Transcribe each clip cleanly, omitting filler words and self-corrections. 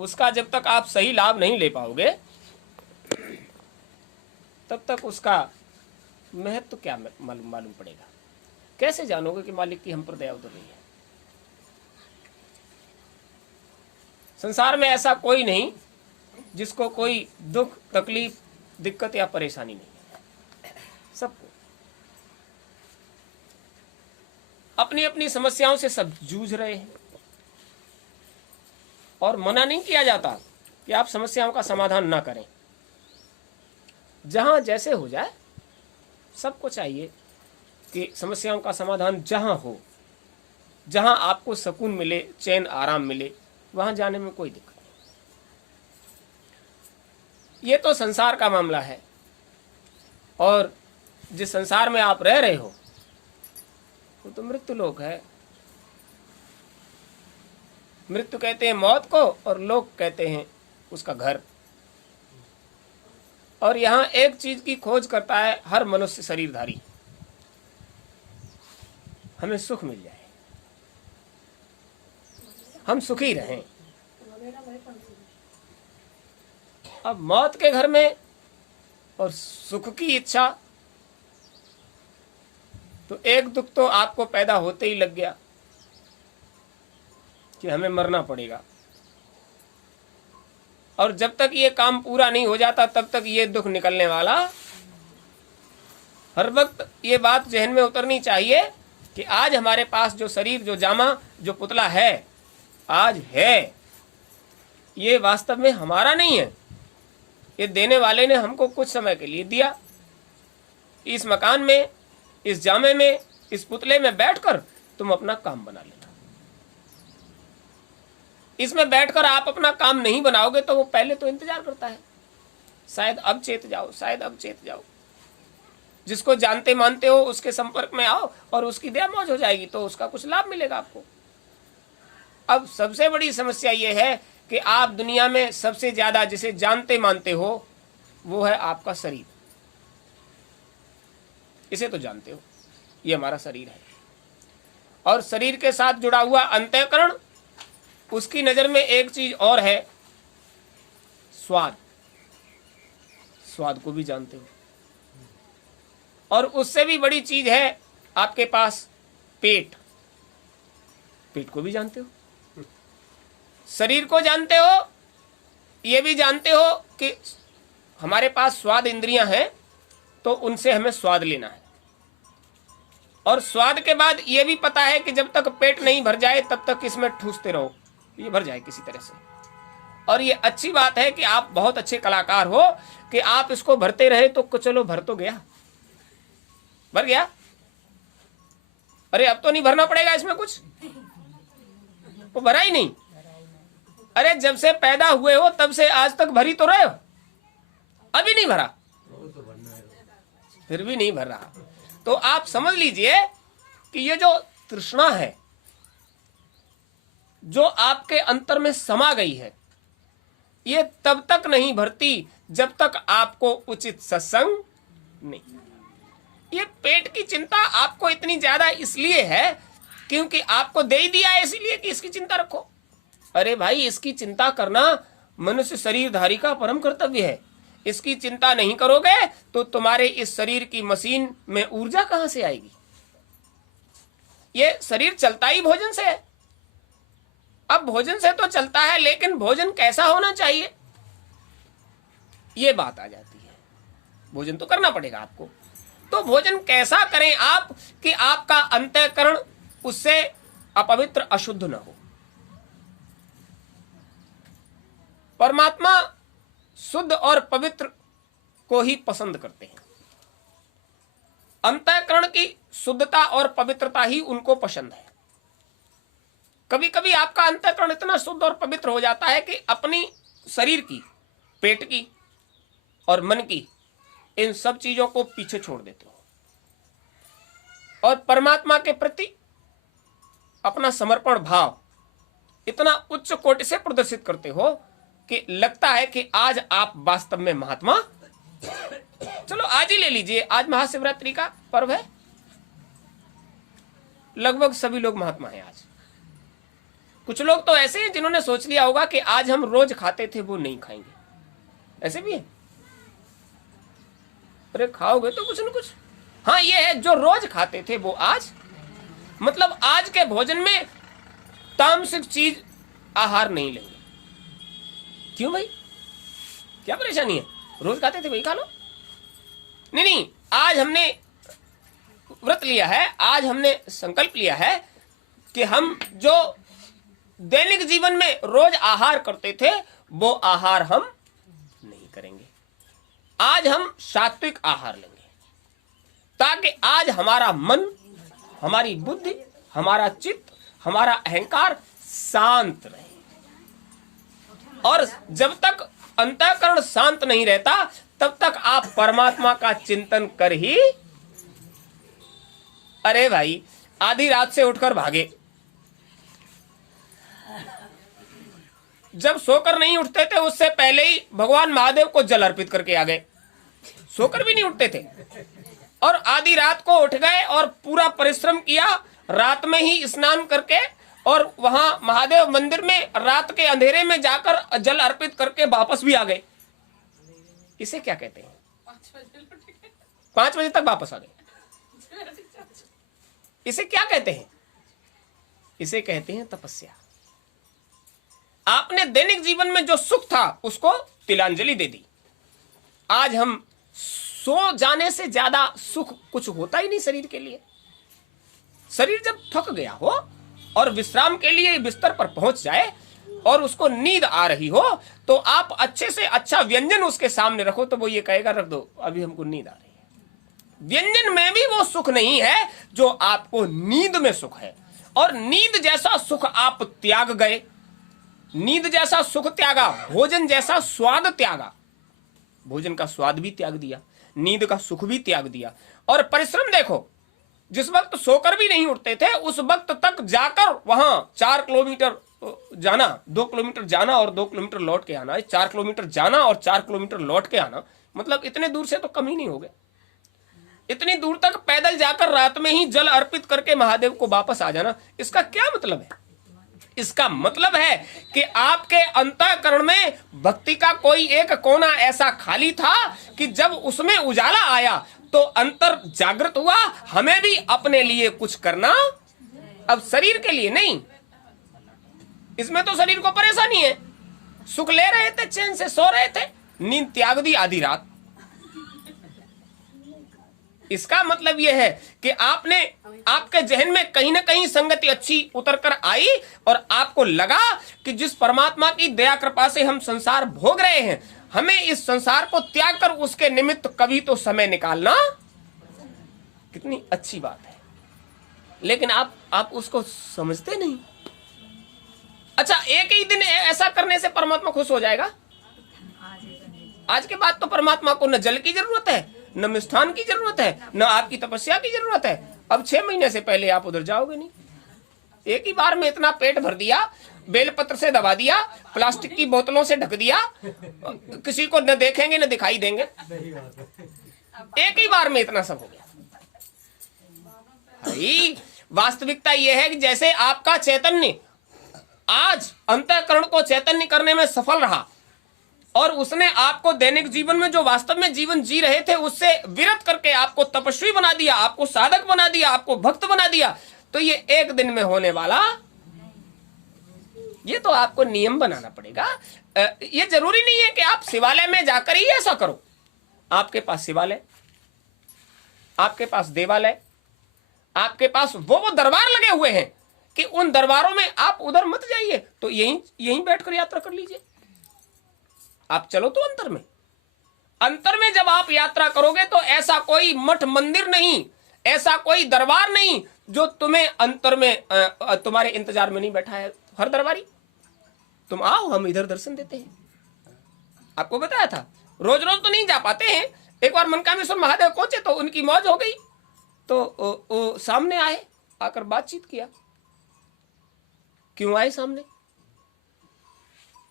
उसका जब तक आप सही लाभ नहीं ले पाओगे तब तक उसका महत्व क्या मालूम पड़ेगा। कैसे जानोगे कि मालिक की हम पर दया उतर रही है। संसार में ऐसा कोई नहीं जिसको कोई दुख, तकलीफ, दिक्कत या परेशानी नहीं है। सबको अपनी अपनी समस्याओं से सब जूझ रहे हैं। और मना नहीं किया जाता कि आप समस्याओं का समाधान ना करें। जहां जैसे हो जाए, सबको चाहिए कि समस्याओं का समाधान जहां हो, जहां आपको सुकून मिले, चैन आराम मिले, वहां जाने में कोई दिक्कत नहीं। ये तो संसार का मामला है। और जिस संसार में आप रह रहे हो वो तो मृत्यु लोक है। मृत्यु कहते हैं मौत को और लोक कहते हैं उसका घर। और यहां एक चीज की खोज करता है हर मनुष्य शरीरधारी, हमें सुख मिल जाए, हम सुखी रहें। अब मौत के घर में और सुख की इच्छा, तो एक दुख तो आपको पैदा होते ही लग गया कि हमें मरना पड़ेगा। और जब तक ये काम पूरा नहीं हो जाता तब तक ये दुख निकलने वाला। हर वक्त ये बात जहन में उतरनी चाहिए कि आज हमारे पास जो शरीर, जो जामा, जो पुतला है, आज है, ये वास्तव में हमारा नहीं है। ये देने वाले ने हमको कुछ समय के लिए दिया। इस मकान में, इस जामे में, इस पुतले में बैठकर तुम अपना काम बना लेना। इसमें बैठकर आप अपना काम नहीं बनाओगे तो वो पहले तो इंतजार करता है, शायद अब चेत जाओ, शायद अब चेत जाओ। जिसको जानते मानते हो उसके संपर्क में आओ और उसकी दया मौज हो जाएगी तो उसका कुछ लाभ मिलेगा आपको। अब सबसे बड़ी समस्या ये है कि आप दुनिया में सबसे ज्यादा जिसे जानते मानते हो वो है आपका शरीर। इसे तो जानते हो, ये हमारा शरीर है। और शरीर के साथ जुड़ा हुआ अंतःकरण, उसकी नजर में एक चीज और है, स्वाद। स्वाद को भी जानते हो। और उससे भी बड़ी चीज है आपके पास पेट। पेट को भी जानते हो, शरीर को जानते हो, ये भी जानते हो कि हमारे पास स्वाद इंद्रियां हैं तो उनसे हमें स्वाद लेना है। और स्वाद के बाद ये भी पता है कि जब तक पेट नहीं भर जाए तब तक इसमें ठूसते रहो, ये भर जाए किसी तरह से। और ये अच्छी बात है कि आप बहुत अच्छे कलाकार हो कि आप इसको भरते रहे तो चलो भर तो गया, भर गया। अरे अब तो नहीं भरना पड़ेगा इसमें कुछ, वो भरा ही नहीं। अरे जब से पैदा हुए हो तब से आज तक भरी तो रहे हो, अभी नहीं भरा, फिर भी नहीं भर रहा। तो आप समझ लीजिए कि ये जो तृष्णा है जो आपके अंतर में समा गई है, ये तब तक नहीं भरती जब तक आपको उचित सत्संग नहीं। ये पेट की चिंता आपको इतनी ज्यादा इसलिए है क्योंकि आपको दे ही दिया है, इसीलिए कि इसकी चिंता रखो। अरे भाई, इसकी चिंता करना मनुष्य शरीरधारी का परम कर्तव्य है। इसकी चिंता नहीं करोगे तो तुम्हारे इस शरीर की मशीन में ऊर्जा कहां से आएगी। ये शरीर चलता ही भोजन से है। अब भोजन से तो चलता है, लेकिन भोजन कैसा होना चाहिए ये बात आ जाती है। भोजन तो करना पड़ेगा आपको, तो भोजन कैसा करें आप कि आपका अंतःकरण उससे अपवित्र, अशुद्ध न हो। परमात्मा शुद्ध और पवित्र को ही पसंद करते हैं। अंतःकरण की शुद्धता और पवित्रता ही उनको पसंद है। कभी कभी आपका अंतःकरण इतना शुद्ध और पवित्र हो जाता है कि अपनी शरीर की, पेट की और मन की, इन सब चीजों को पीछे छोड़ देते हो और परमात्मा के प्रति अपना समर्पण भाव इतना उच्च कोटि से प्रदर्शित करते हो कि लगता है कि आज आप वास्तव में महात्मा। चलो आज ही ले लीजिए, आज महाशिवरात्रि का पर्व है, लगभग सभी लोग महात्मा हैं आज। कुछ लोग तो ऐसे हैं जिन्होंने सोच लिया होगा कि आज हम रोज खाते थे वो नहीं खाएंगे, ऐसे भी है। अरे खाओगे तो कुछ न कुछ। हाँ ये है, जो रोज खाते थे वो आज, मतलब आज के भोजन में तामसिक चीज आहार नहीं लेंगे। क्यों भाई, क्या परेशानी है? रोज खाते थे वही खा लो। नहीं नहीं, आज हमने व्रत लिया है, आज हमने संकल्प लिया है कि हम जो दैनिक जीवन में रोज आहार करते थे वो आहार हम नहीं करेंगे। आज हम सात्विक आहार लेंगे ताकि आज हमारा मन, हमारी बुद्धि, हमारा चित्त, हमारा अहंकार शांत रहे। और जब तक अंतःकरण शांत नहीं रहता तब तक आप परमात्मा का चिंतन कर ही। अरे भाई, आधी रात से उठकर भागे, जब सोकर नहीं उठते थे उससे पहले ही भगवान महादेव को जल अर्पित करके आ गए। सोकर भी नहीं उठते थे और आधी रात को उठ गए और पूरा परिश्रम किया, रात में ही स्नान करके और वहां महादेव मंदिर में रात के अंधेरे में जाकर जल अर्पित करके वापस भी आ गए। इसे क्या कहते हैं? 5 बजे तक वापस आ गए। इसे क्या कहते हैं? इसे कहते हैं तपस्या। आपने दैनिक जीवन में जो सुख था उसको तिलांजलि दे दी। आज हम सो जाने से ज्यादा सुख कुछ होता ही नहीं शरीर के लिए। शरीर जब थक गया हो और विश्राम के लिए बिस्तर पर पहुंच जाए और उसको नींद आ रही हो तो आप अच्छे से अच्छा व्यंजन उसके सामने रखो तो वो ये कहेगा रख दो, अभी हमको नींद आ रही है। व्यंजन में भी वो सुख नहीं है जो आपको नींद में सुख है। और नींद जैसा सुख आप त्याग गए, नींद जैसा सुख त्यागा, भोजन जैसा स्वाद त्यागा, भोजन का स्वाद भी त्याग दिया, नींद का सुख भी त्याग दिया। और परिश्रम देखो, जिस वक्त सोकर भी नहीं उठते थे उस वक्त तक जाकर वहां 4 किलोमीटर जाना, 2 किलोमीटर जाना और 2 किलोमीटर लौट के आना, 4 किलोमीटर जाना और 4 किलोमीटर लौट के आना, मतलब इतने दूर से तो कम ही नहीं हो गए। इतनी दूर तक पैदल जाकर रात में ही जल अर्पित करके महादेव को वापस आ जाना, इसका क्या मतलब है? इसका मतलब है कि आपके अंतःकरण में भक्ति का कोई एक कोना ऐसा खाली था कि जब उसमें उजाला आया तो अंतर जागृत हुआ, हमें भी अपने लिए कुछ करना, अब शरीर के लिए नहीं। इसमें तो शरीर को परेशानी है, सुख ले रहे थे, चैन से सो रहे थे, नींद त्याग दी आधी रात। इसका मतलब यह है कि आपने, आपके जहन में कहीं ना कहीं संगति अच्छी उतर कर आई और आपको लगा कि जिस परमात्मा की दया कृपा से हम संसार भोग रहे हैं, हमें इस संसार को त्याग कर उसके निमित्त कभी तो समय निकालना कितनी अच्छी बात है। लेकिन आप उसको समझते नहीं। अच्छा, एक ही दिन ऐसा करने से परमात्मा खुश हो जाएगा? आज के बाद तो परमात्मा को न जल की जरूरत है, न मिष्ठान की जरूरत है, न आपकी तपस्या की जरूरत है। अब 6 महीने से पहले आप उधर जाओगे नहीं। एक ही बार में इतना पेट भर दिया, बेलपत्र से दबा दिया, प्लास्टिक की बोतलों से ढक दिया, किसी को न देखेंगे न दिखाई देंगे। एक ही बार में इतना सब हो गया। भाई, वास्तविकता यह है कि जैसे आपका चैतन्य आज अंतःकरण को चैतन्य करने में सफल रहा और उसने आपको दैनिक जीवन में जो वास्तव में जीवन जी रहे थे उससे विरत करके आपको तपस्वी बना दिया, आपको साधक बना दिया, आपको भक्त बना दिया, तो ये एक दिन में होने वाला, ये तो आपको नियम बनाना पड़ेगा। ये जरूरी नहीं है कि आप शिवालय में जाकर ही ऐसा करो। आपके पास शिवालय, आपके पास देवालय, आपके पास वो दरबार लगे हुए हैं कि उन दरबारों में आप उधर मत जाइए, तो यहीं बैठकर यात्रा कर लीजिए। आप चलो तो अंतर में जब आप यात्रा करोगे तो ऐसा कोई मठ मंदिर नहीं, ऐसा कोई दरबार नहीं जो तुम्हें अंतर में तुम्हारे इंतजार में नहीं बैठा है। हर दरबारी, तुम आओ, हम इधर दर्शन देते हैं। आपको बताया था, रोज रोज तो नहीं जा पाते हैं। एक बार मनकामेश्वर महादेव पहुंचे तो उनकी मौज हो गई, तो सामने आए, आकर बातचीत किया। क्यों आए सामने?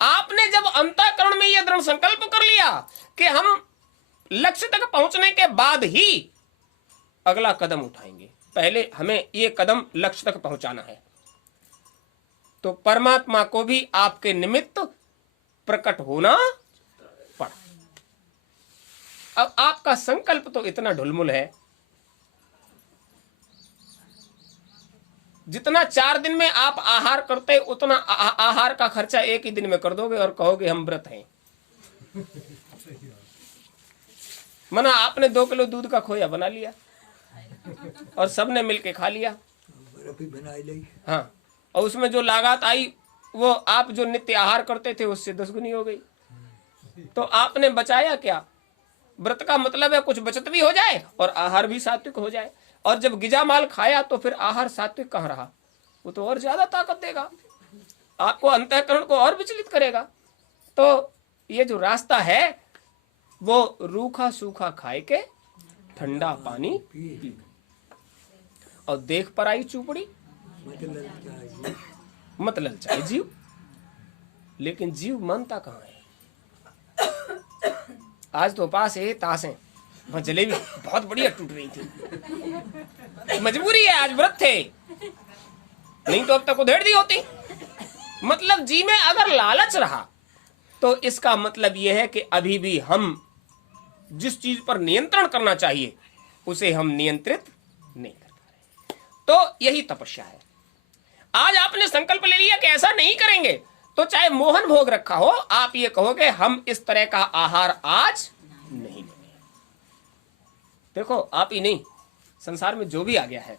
आपने जब अंतःकरण में यह दृढ़ संकल्प कर लिया कि हम लक्ष्य तक पहुंचने के बाद ही अगला कदम उठाएंगे, पहले हमें यह कदम लक्ष्य तक पहुंचाना है, तो परमात्मा को भी आपके निमित्त प्रकट होना पड़ा। अब आपका संकल्प तो इतना ढुलमुल है, जितना 4 दिन में आप आहार करते उतना आहार का खर्चा एक ही दिन में कर दोगे और कहोगे हम व्रत हैं। मना आपने 2 किलो दूध का खोया बना लिया और सबने मिलके खा लिया। हाँ, और उसमें जो लागत आई वो आप जो नित्य आहार करते थे उससे 10 गुनी हो गई। तो आपने बचाया क्या? व्रत का मतलब है कुछ बचत भी हो जाए और आहार भी सात्विक हो जाए। और जब गिजा माल खाया तो फिर आहार सात्विक कहाँ रहा? वो तो और ज्यादा ताकत देगा, आपको अंतःकरण को और विचलित करेगा। तो ये जो रास्ता है वो रूखा सूखा खाए के ठंडा पानी पी। और देख पर आई चूपड़ी मत ललचाए जीव, लेकिन जीव मानता कहाँ है? आज तो पास है ताश है, वहां जलेबी बहुत बढ़िया टूट रही थी, मजबूरी है, आज व्रत थे, नहीं तो अब तक उधेड़ दी होती। मतलब जी में अगर लालच रहा तो इसका मतलब यह है कि अभी भी हम जिस चीज पर नियंत्रण करना चाहिए उसे हम नियंत्रित नहीं कर पा रहे। तो यही तपस्या है। आज आपने संकल्प ले लिया कि ऐसा नहीं करेंगे, तो चाहे मोहन भोग रखा हो, आप ये कहोगे हम इस तरह का आहार आज नहीं लेंगे। देखो, आप ही नहीं, संसार में जो भी आ गया है,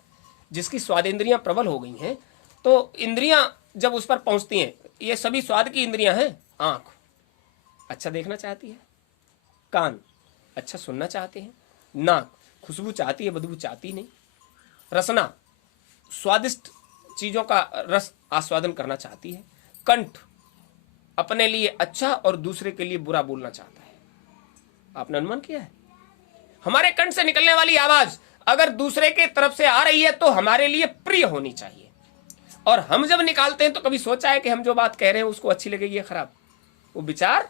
जिसकी स्वादेंद्रियां प्रबल हो गई हैं, तो इंद्रियां जब उस पर पहुंचती हैं, ये सभी स्वाद की इंद्रियां हैं। आंख अच्छा देखना चाहती है, कान अच्छा सुनना चाहते हैं, नाक खुशबू चाहती है, बदबू चाहती नहीं, रसना स्वादिष्ट चीजों का रस आस्वादन करना चाहती है, कंठ अपने लिए अच्छा और दूसरे के लिए बुरा बोलना चाहता है। आपने अनुमान किया है? हमारे कंठ से निकलने वाली आवाज अगर दूसरे के तरफ से आ रही है तो हमारे लिए प्रिय होनी चाहिए, और हम जब निकालते हैं तो कभी सोचा है कि हम जो बात कह रहे हैं उसको अच्छी लगेगी या खराब? वो विचार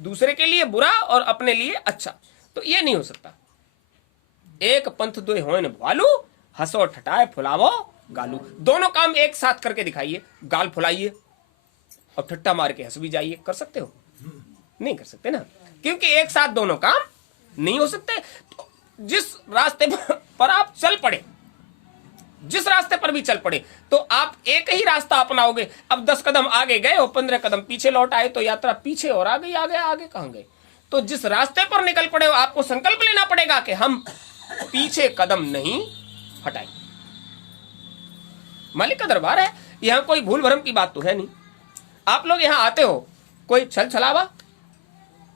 दूसरे के लिए बुरा और अपने लिए अच्छा, तो ये नहीं हो सकता। एक पंथ दो होन भालू, हंसो ठटाए फुलावो गालू। दोनों काम एक साथ करके दिखाइए, गाल फुलाइए और ठट्टा मार के हंस भी जाइए। कर सकते हो? नहीं कर सकते ना, क्योंकि एक साथ दोनों काम नहीं हो सकते। तो जिस रास्ते पर आप चल पड़े, जिस रास्ते पर भी चल पड़े, तो आप एक ही रास्ता अपनाओगे। अब 10 कदम आगे गए और 15 कदम पीछे लौट आए तो यात्रा पीछे और आगे आगे आगे कहां गए? तो जिस रास्ते पर निकल पड़े आपको संकल्प लेना पड़ेगा कि हम पीछे कदम नहीं हटाएं। मालिक का दरबार है, यहां कोई भूल भरम की बात तो है नहीं। आप लोग यहां आते हो, कोई छल छलावा,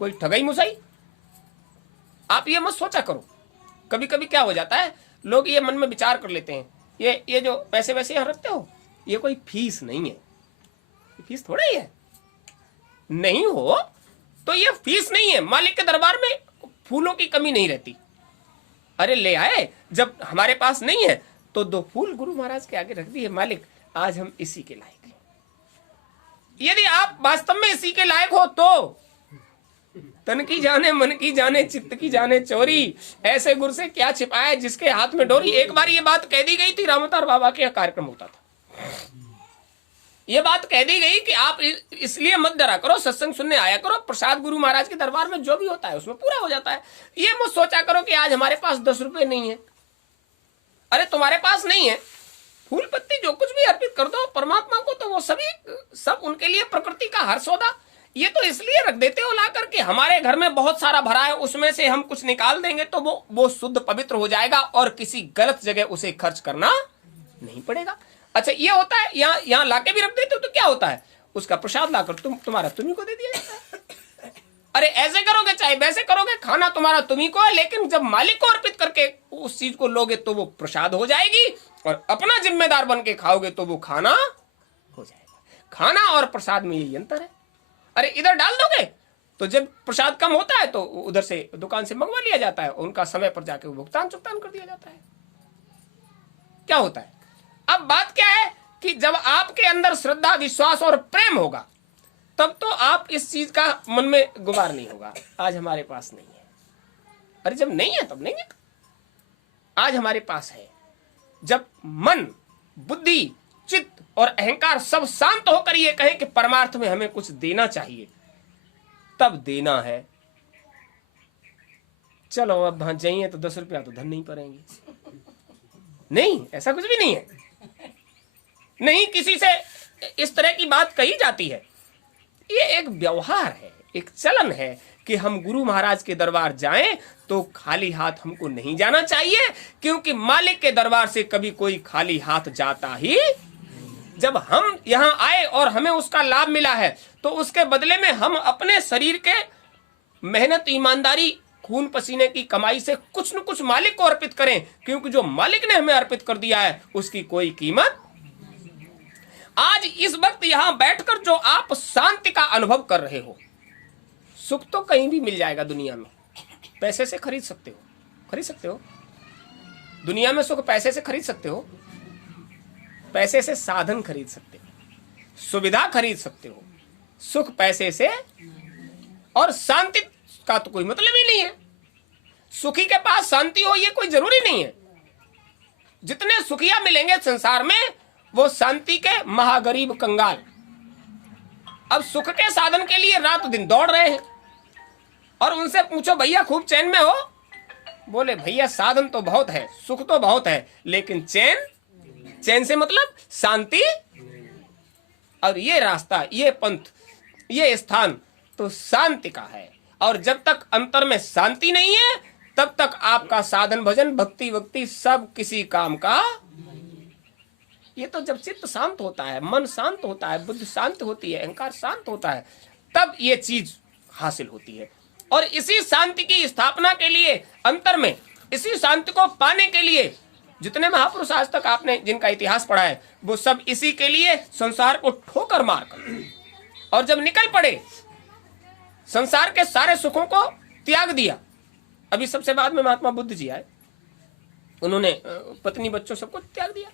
कोई ठगई मुसाई, आप ये मत सोचा करो। कभी कभी क्या हो जाता है, लोग ये मन में विचार कर लेते हैं, ये जो पैसे वैसे यहां रखते हो, ये कोई फीस नहीं है। फीस थोड़ा ही है, नहीं हो तो ये फीस नहीं है। मालिक के दरबार में फूलों की कमी नहीं रहती। अरे ले आए, जब हमारे पास नहीं है तो 2 फूल गुरु महाराज के आगे रख दिए, मालिक आज हम इसी के लायक हैं। यदि आप वास्तव में इसी के लायक हो तो तन की जाने मन की जाने चित्त की जाने चोरी, ऐसे गुरु से क्या छिपाए जिसके हाथ में डोरी। एक बार ये बात कह दी गई थी, रामअवतार बाबा के कार्यक्रम होता था, ये बात कह दी गई कि आप इसलिए मत डरा करो, सत्संग सुनने आया करो, प्रसाद गुरु महाराज के दरबार में जो भी होता है उसमें पूरा हो जाता है। ये मत सोचा करो कि आज हमारे पास 10 रुपए नहीं है। अरे तुम्हारे पास नहीं है, फूल पत्ती जो कुछ भी अर्पित कर दो परमात्मा को, तो वो सब उनके लिए प्रकृति का हर सौदा। ये तो इसलिए रख देते हो ला करके, हमारे घर में बहुत सारा भरा है, उसमें से हम कुछ निकाल देंगे तो वो शुद्ध पवित्र हो जाएगा और किसी गलत जगह उसे खर्च करना नहीं पड़ेगा। अच्छा, ये होता है, यहाँ लाके भी रख देते हो तो क्या होता है, उसका प्रसाद लाकर तुम्हारा तुम्ही को दे दिया जाता है। अरे ऐसे करोगे चाहे वैसे करोगे, खाना तुम्हारा तुम्ही को है, लेकिन जब मालिक को अर्पित करके उस चीज को लोगे तो वो प्रसाद हो जाएगी, और अपना जिम्मेदार बन के खाओगे तो वो खाना हो जाएगा। खाना और प्रसाद में यही अंतर है। अरे इधर डाल दोगे तो जब प्रसाद कम होता है तो उधर से दुकान से मंगवा लिया जाता है, उनका समय पर जाके भुगतान चुगतान कर दिया जाता है। क्या होता है? अब बात क्या है कि जब आपके अंदर श्रद्धा विश्वास और प्रेम होगा तब तो आप इस चीज का मन में गुबार नहीं होगा। आज हमारे पास नहीं है, अरे जब नहीं है तब नहीं है, आज हमारे पास है। जब मन बुद्धि चित्त और अहंकार सब शांत होकर ये कहे कि परमार्थ में हमें कुछ देना चाहिए, तब देना है। चलो अब वहां जाइए तो 10 रुपया तो धन नहीं पड़ेंगे, नहीं, ऐसा कुछ भी नहीं है। नहीं किसी से इस तरह की बात कही जाती है। ये एक व्यवहार है, एक चलन है कि हम गुरु महाराज के दरबार जाएं तो खाली हाथ हमको नहीं जाना चाहिए, क्योंकि मालिक के दरबार से कभी कोई खाली हाथ जाता ही। जब हम यहां आए और हमें उसका लाभ मिला है तो उसके बदले में हम अपने शरीर के मेहनत, ईमानदारी, खून पसीने की कमाई से कुछ न कुछ मालिक को अर्पित करें, क्योंकि जो मालिक ने हमें अर्पित कर दिया है उसकी कोई कीमत। आज इस वक्त यहां बैठकर जो आप शांति का अनुभव कर रहे हो, सुख तो कहीं भी मिल जाएगा दुनिया में, पैसे से खरीद सकते हो, खरीद सकते हो दुनिया में सुख, पैसे से खरीद सकते हो, पैसे से साधन खरीद सकते हो, सुविधा खरीद सकते हो, सुख पैसे से। और शांति का तो कोई मतलब ही नहीं है। सुखी के पास शांति हो ये कोई जरूरी नहीं है। जितने सुखिया मिलेंगे संसार में वो शांति के महागरीब कंगाल। अब सुख के साधन के लिए रात दिन दौड़ रहे हैं और उनसे पूछो भैया खूब चैन में हो, बोले भैया साधन तो बहुत है, सुख तो बहुत है, लेकिन चैन, चैन से मतलब शांति। और ये रास्ता, ये पंथ, ये स्थान तो शांति का है। और जब तक अंतर में शांति नहीं है तब तक आपका साधन, भजन, भक्ति वक्ति सब किसी काम का। ये तो जब चित्त शांत होता है, मन शांत होता है, बुद्धि शांत होती है, अहंकार शांत होता है, तब ये चीज हासिल होती है। और इसी शांति की स्थापना के लिए अंतर में, इसी शांति को पाने के लिए जितने महापुरुष आज तक आपने जिनका इतिहास पढ़ा है वो सब इसी के लिए संसार को ठोकर मार कर और जब निकल पड़े, संसार के सारे सुखों को त्याग दिया। अभी सबसे बाद में महात्मा बुद्ध जी आए, उन्होंने पत्नी बच्चों सबको त्याग दिया।